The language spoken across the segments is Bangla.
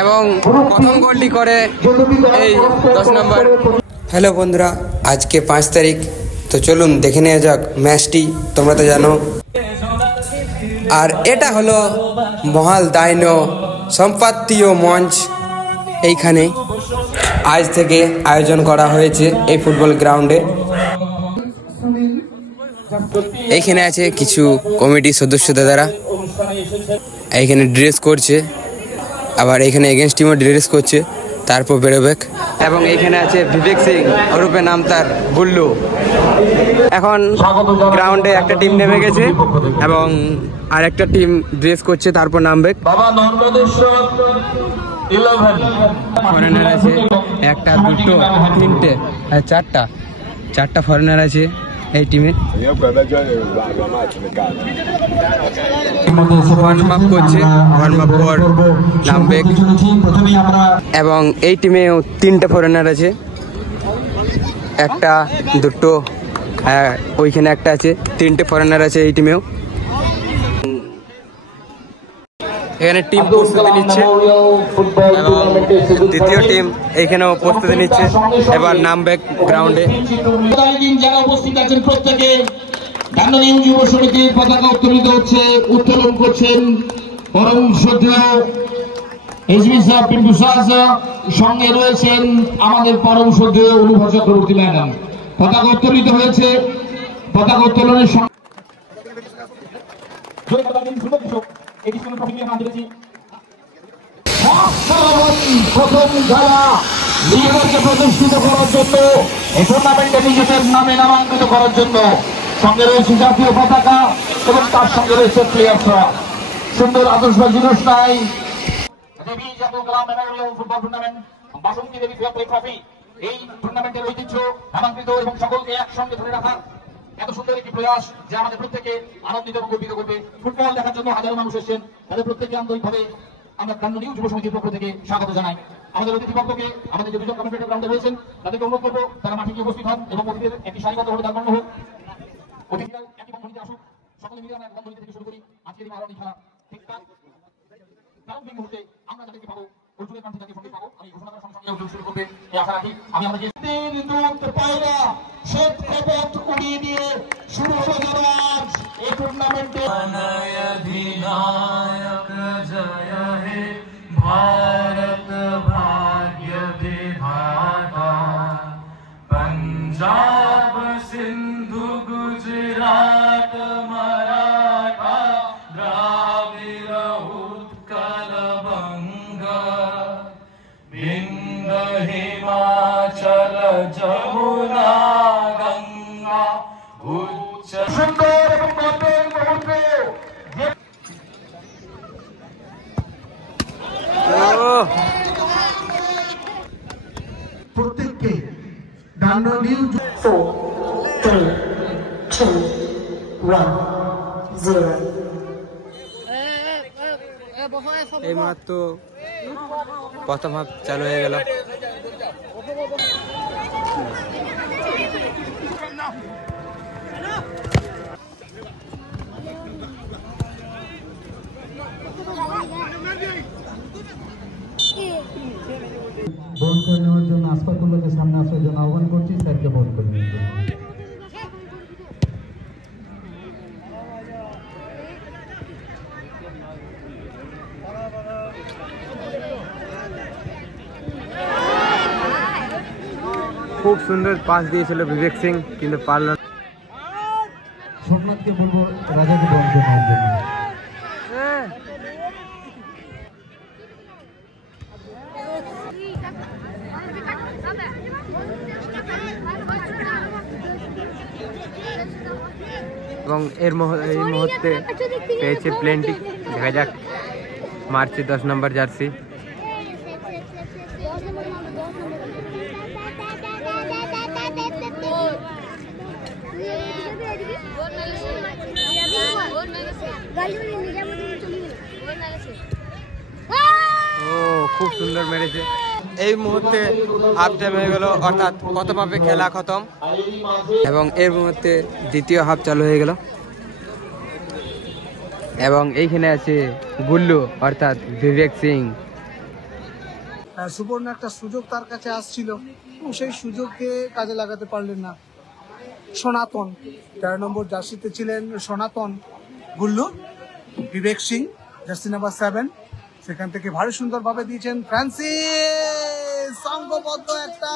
এবং প্রথম গোলটি করে এই 10 নম্বর। হ্যালো বন্ধুরা, আজকে 5 তারিখ, তো চলুন দেখে নেওয়া যাক ম্যাচটি। তোমরা তো জানো, আর এটা হলো মহাল দাইনো সম্পাদীয় মঞ্চ। এইখানে আজ থেকে আয়োজন করা হয়েছে এই ফুটবল গ্রাউন্ডে। এইখানে আছে কিছু কমিটির সদস্য দাদারা, এইখানে ড্রেস করছে, আবার এইখানে এগেনস্ট টিমও ড্রেস করছে, তারপর বেরোবে। এবং এইখানে আছে বিবেক সিং, ওরূপে নাম তার গুল্লু। এখন গ্রাউন্ডে একটা টিম নেমে গেছে এবং আর একটা টিম ড্রেস করছে, তারপর নামবে। ফরেনার আছে একটা, দুটো, তিনটে, চারটা ফরেনার আছে এই টিমে। ওয়ার্ম আপ করছে, ওয়ার্ম আপ পর নামবে। এবং এই টিমেও 3টে ফরেনার আছে, একটা, দুটো, ওইখানে একটা আছে। 3টে ফরেনার আছে এই টিমেও। এখানে টিম প্রস্তুতি নিচ্ছে এবং দ্বিতীয় টিম এইখানেও প্রস্তুতি নিচ্ছে। এবার নামবে গ্রাউন্ডে। যারা উপস্থিত আছেন প্রত্যেকে গান্ধারীয় যুব সমিতির পতাকা উত্তোলিত হচ্ছে, উত্তোলন করছেন পরম শ্রদ্ধেয় এসবি সাহেব, পিন্টু সাহেব, সঙ্গে রয়েছেন আমাদের পরম শ্রদ্ধেয় অনুভব চক্রবর্তী ম্যাডাম। পতাকা উত্তোলিত হয়েছে। পতাকা উত্তোলনের সঙ্গে প্রথম খেলা নিজেদেরকে প্রতিষ্ঠিত করার জন্য, এই টুর্নামেন্টে নিজেদের নামে নামাঙ্কিত করার জন্য সঙ্গে রয়েছে জাতীয় পতাকা এবং তার সঙ্গে রয়েছে প্লেয়ার্সরা। সুন্দর আদর্শবাদী অনুষ্ঠান দেবী জাতীয় গ্রাম মেমোরিয়াল ফুটবল টুর্নামেন্ট, বাসন্তী দেবী ফেয়ারপ্লে ট্রফি। এই টুর্নামেন্টের ঐতিহ্য নামাঙ্কিত এবং সকলকে একসঙ্গে ধরে রাখার এত সুন্দর একটি প্রয়াস, যা আমাদের প্রত্যেকে আনন্দিত এবং গর্বিত করবে। ফুটবল দেখার জন্য হাজারো মানুষ এসেছেন, তাদের প্রত্যেকে আন্তরিকভাবে আমরা গান্ধারীয় যুব সমিতির পক্ষ থেকে স্বাগত জানাই। আমাদের অতিথিবর্গকে, আমাদের যে দুজন কমিউনিটি গ্রাউন্ডে রয়েছেন, তাদেরকে অনুরোধ করবো তারা মাঠে গিয়ে উপস্থিত হন এবং অতিথিদের একটি সারিবদ্ধভাবে দাঁড়ানো হোক। অতিথিরা একই বন্ধনীতে আসুক, সকলে মিলে আমরা এক বন্ধনী থেকে শুরু করি আজকের এই মহারণী খেলা। ঠিকঠাক প্রারম্ভিক মুহূর্তে আমরা যাদেরকে পাবো, অর্জুনের প্রান্তে যাকে সঙ্গে পাবো, আমি ঘোষণা করার সঙ্গে সঙ্গে অর্জুন শুরু করবে এই আশা রাখি। আমি আমাদের পায়রা শ্বেত কপট উড়িয়ে দিয়ে শুরু হলো যাবে আজ এই টুর্নামেন্টে। भारत भाग्य विधाता, पंजाब सिंधु गुजरात मराठा द्राविड़ उत्कल बंगा, विंध्य हिमाचल जमुना गंगा उच्च सुंदर এবং গর্বের মুহূর্তে প্রত্যেককে গান্ধারীয় 4 3 2 1 0। এই মাত্র প্রথম হাফ চালু হয়ে গেল। বন্ধ করে নেওয়ার জন্য আসফাকুল্লাহকে সামনে আসার জন্য আহ্বান করছি। স্যারকে বন্ধ করে নেওয়ার জন্য। খুব সুন্দর পাস দিয়েছিল বিবেক সিং, কিন্তু পারল না। সোমনাথকে বলবো রাজাকে বন্ধ করে নেওয়ার জন্য। এবং এই মুহূর্তে পেয়েছে প্লেনটি, দেখা যাক মারছে 10 নম্বর জার্সি। খুব সুন্দর মেরেছে। এই মুহূর্তে হাফ টাইম হয়ে গেল, অর্থাৎ প্রথমভাবে খেলা খতম এবং এর মুহূর্তে দ্বিতীয় হাফ চালু হয়ে গেল। এবং এইখানে আছে গুল্লু অর্থাৎ বিবেক সিং, সুবর্ণ একটা সুযোগ তার কাছে আসছিল এবং সেই সুযোগকে কাজে লাগাতে পারলেন না। সনাতন 13 নম্বর জার্সিতে ছিলেন সনাতন গুল্লু, বিবেক সিং জার্সি নাম্বার 7, সেখান থেকে ভারী সুন্দরভাবে দিয়েছেন ফ্রান্সিস, সংঘবদ্ধ একটা।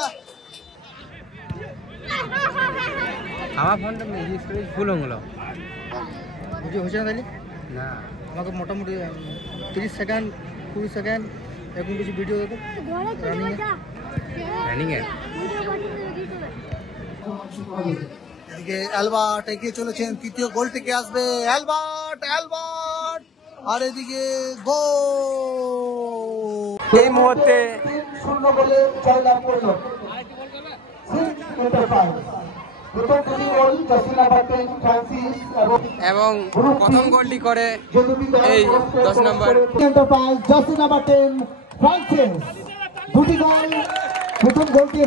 আমার ফোনটা ফুল হলো ভিডিও হয়েছে না তাহলে না, আমাকে মোটামুটি 30 সেকেন্ড 20 সেকেন্ড এরকম কিছু ভিডিও দেবো রানিং এ। এদিকে অ্যালবার্ট এগিয়ে চলেছেন, তৃতীয় গোলটিকে আসবে অ্যালবার্ট, আর এদিকে গোল। এই মুহূর্তে 0 গোলে জয়লাভ করলো এবং প্রথম গোলটি করে এই 10 নম্বর জার্সি নাম্বার 10 ফ্রান্সিস। দুটি গোল, প্রথম গোলটি